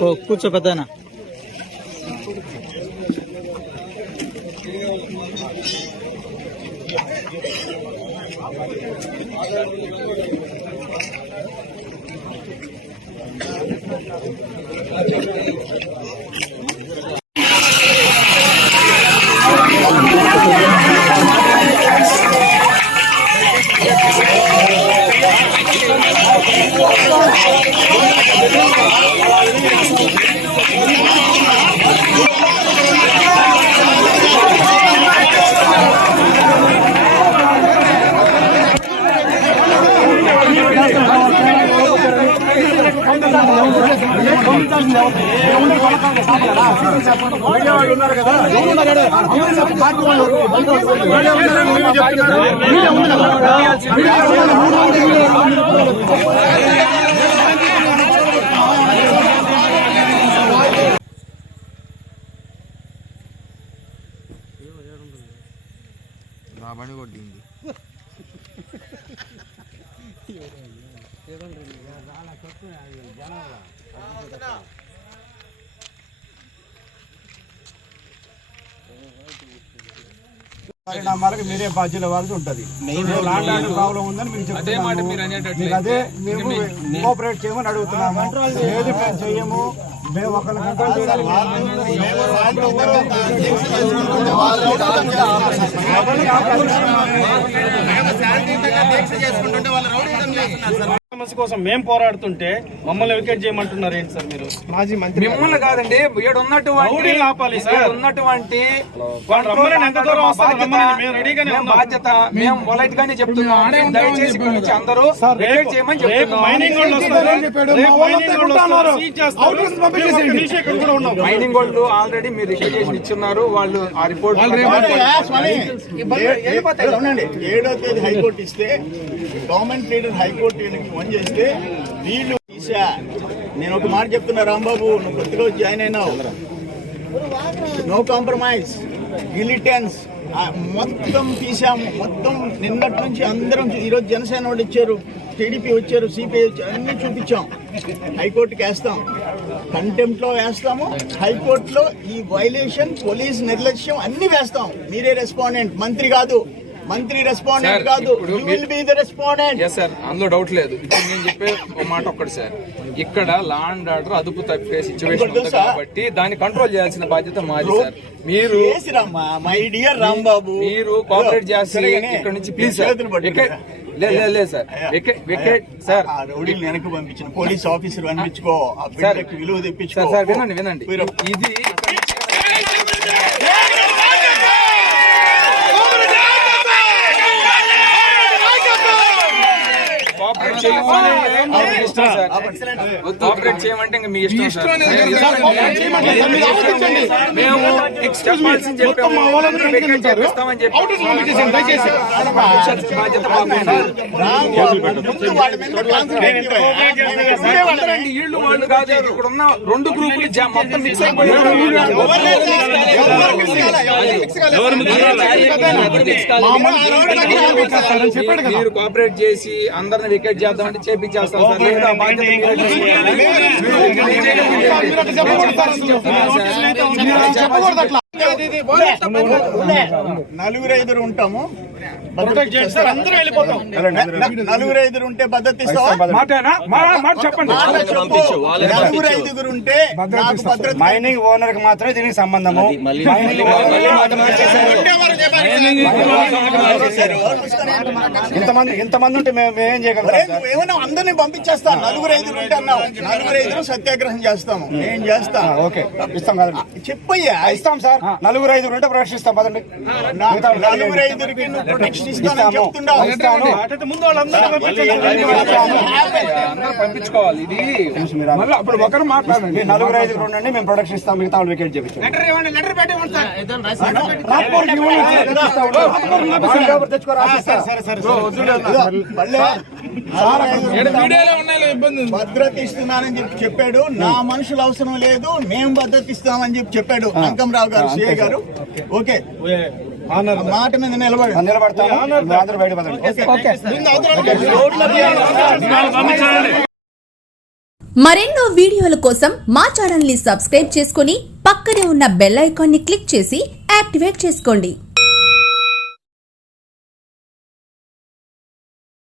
కూర్చో పెద్దనా. రాబడి కొట్టింది పరిణామాలకు మీరే బాధ్యులు ఇవ్వాల్సి ఉంటుంది. లాండ్ ఆర్డర్ ప్రాబ్లం ఉందని మీకు చెప్తున్నాము. అదే మేము కోఆపరేట్ చేయమని అడుగుతున్నాము. లేదు మేము చెయ్యము, మేము ఒకరిని కంట్రోల్ చేయాలి. సమస్య కోసం మేము పోరాడుతుంటే మమ్మల్ని వికెట్ చేయమంటున్నారు ఏంటి సార్ మీరు? మాజీ మంత్రి మిమ్మల్ని కాదండి, ఉన్నటువంటి బాధ్యత మేము పొలైట్ గానే చెప్తున్నాం. దయచేసి అందరూ వికెట్ చేయమని చెప్తున్నాం. మైనింగ్ వాళ్ళు ఆల్రెడీ మీరు రిజిస్ట్రేషన్ ఇచ్చున్నారు. వాళ్ళు ఆ రిపోర్ట్ 7వ తేదీ హైకోర్టు ఇస్తే గవర్నమెంట్ లీడర్ హైకోర్టు ఫోన్ చేస్తే వీళ్ళు తీసా. నేను ఒక మాట చెప్తున్నా రాంబాబు, నువ్వు కొత్తగా జాయిన్ అయినావు. నో కాంప్రమైజ్, గిలిటెన్స్ మొత్తం తీసాము. మొత్తం నిన్నటి నుంచి అందరం, ఈరోజు జనసేన వాళ్ళు ఇచ్చారు, టీడీపీ వచ్చారు, సిపిఐ వచ్చారు, అన్ని చూపించాం. హైకోర్టుకి వేస్తాం, కంటెంప్ట్ లో వేస్తాము. హైకోర్టులో ఈ వైలేషన్, పోలీస్ నిర్లక్ష్యం అన్ని వేస్తాం. మీరే రెస్పాండెంట్, మంత్రి కాదు. మంత్రి రెస్పాండెంట్ కాదు, you will be the respondent. yes sir, అందులో డౌట్ లేదు. ఇప్పుడు నేను చెప్పే ఒక మాట ఒక్కటి సార్, ఇక్కడ లా అండ్ ఆర్డర్ అదుపు తప్పే సిచ్యువేషన్ ఉంది కాబట్టి దాన్ని కంట్రోల్ చేయాల్సిన బాధ్యత మాది సార్. మీరు మై డియర్ రాంబాబు, మీరు కోఆపరేట్ చేసి ఇక్కడ నుంచి ప్లీజ్ సార్. లేదు సార్, వికెట్ సార్ రౌడీలు వెనక్కి పంపించిన పోలీస్ ఆఫీసర్ పంపించుకో, విలువ తెప్పించుకో. సార్ వినండి, ఇది కోఆపరేట్ చేయమంటే ఇంకా మీ ఇష్టం సార్. మేము చెప్పాల్సింది చెప్పిస్తామని చెప్పి బాధ్యత వీళ్ళు వాళ్ళు కాదు. ఇక్కడ ఉన్న 2 గ్రూపులు మొత్తం మిక్స్ అయిపోయారు. మీరు కోఆపరేట్ చేసి అందరిని వికెట్ చేద్దామంటే చేపించేస్తాం సార్. లేదా బాధ్యత 4-5 ఉంటాము, 4-5 ఉంటే భద్రత ఇస్తావా? 4-5 ఉంటే మైనింగ్ ఓనర్ కి మాత్రమే దీనికి సంబంధము. ఇంతమంది ఉంటే మేమేం చేయగలం? ఏమన్నా అందరినీ పంపించేస్తా. 4-5 ఉంటే అన్నావు, 4-5 సత్యాగ్రహం చేస్తాము. నేను చేస్తా. ఓకే, ఇస్తాం కదండి. చెప్పయ్యా, ఇస్తాం సార్. 4-5 ఉంటే ప్రొటెక్షన్ పదండి. 4-5కి నువ్వు ప్రొటెక్షన్ ఇస్తాను చెప్తున్నావు. పంపించుకోవాలి. ఇది మళ్ళీ అప్పుడు ఒకరు మాట్లాడండి. 4-5 ఉండండి, మేము ప్రొటెక్షన్ ఇస్తాం, మిగతా వాళ్ళు వికెట్ చేపించాం. భద్రత ఇస్తున్నానని చెప్పాడు. నా మనుషులు అవసరం లేదు, మేము భద్రత ఇస్తామని చెప్పాడు అంకంరావు గారు, సిఐ గారు. ఓకే, మాట మీద నిలబడతాను. మరెన్నో వీడియోల కోసం మా ఛానల్ ని సబ్స్క్రైబ్ చేసుకుని పక్కనే ఉన్న బెల్ ఐకాన్ ని క్లిక్ చేసి యాక్టివేట్ చేసుకోండి.